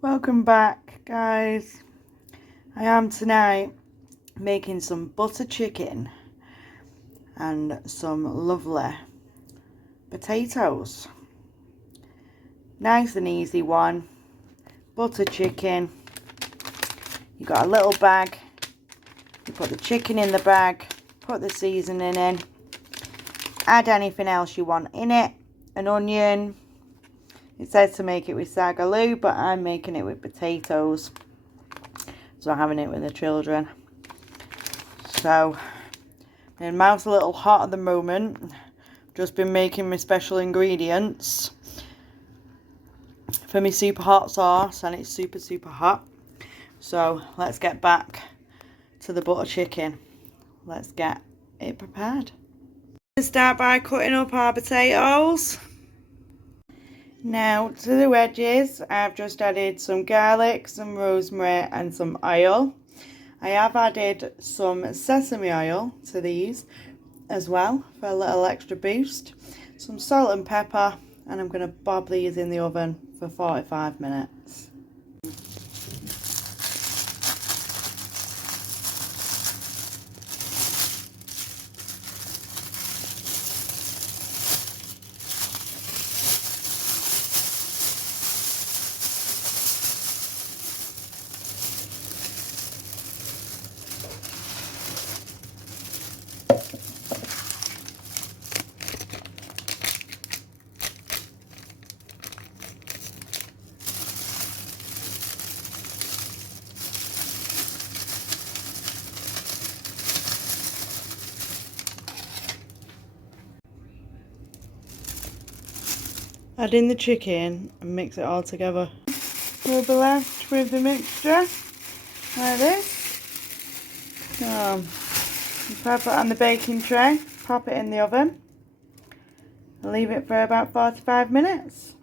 Welcome back, guys. I am tonight making some butter chicken and some lovely potatoes. Nice and easy one. Butter chicken. You got a little bag. You put the chicken in the bag, put the seasoning in, add anything else you want in it, an onion. It says to make it with sagaloo, but I'm making it with potatoes. So I'm having it with the children. So, my mouth's a little hot at the moment. Just been making my special ingredients for my super hot sauce, and it's super hot. So, let's get back to the butter chicken. Let's get it prepared. Let's start by cutting up our potatoes. Now to the wedges, I've just added some garlic, some rosemary and some oil. I have added some sesame oil to these as well for a little extra boost. Some salt and pepper, and I'm going to bob these in the oven for 45 minutes. Add in the chicken and mix it all together. We'll be left with the mixture like this. So, pop it on the baking tray, pop it in the oven, and leave it for about 45 minutes.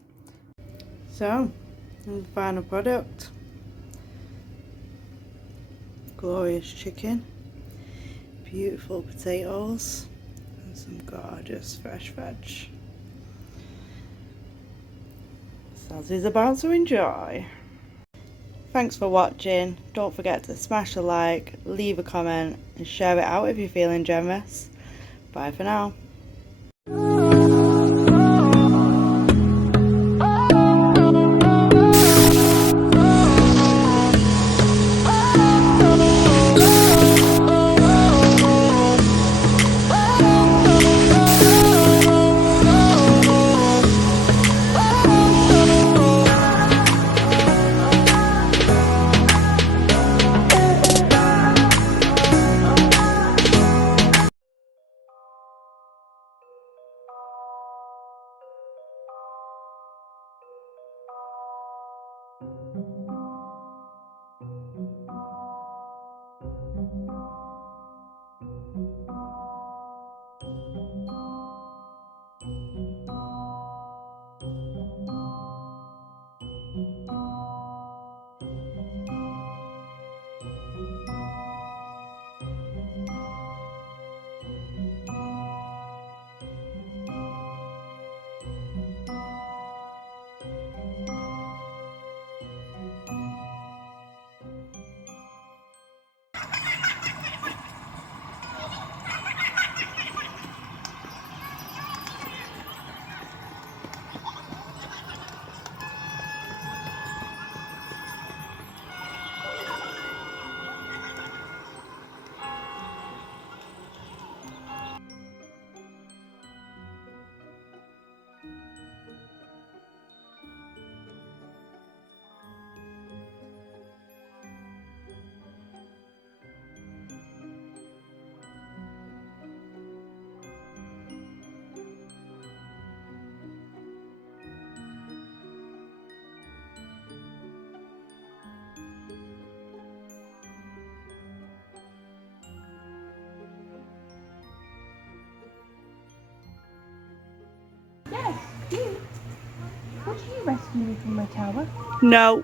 So, the final product. Glorious chicken, beautiful potatoes, and some gorgeous fresh veg. Sazzy's about to enjoy. Thanks for watching. Don't forget to smash a like, leave a comment and share it out if you're feeling generous. Bye for now. Yes, you. Would you rescue me from my tower? No.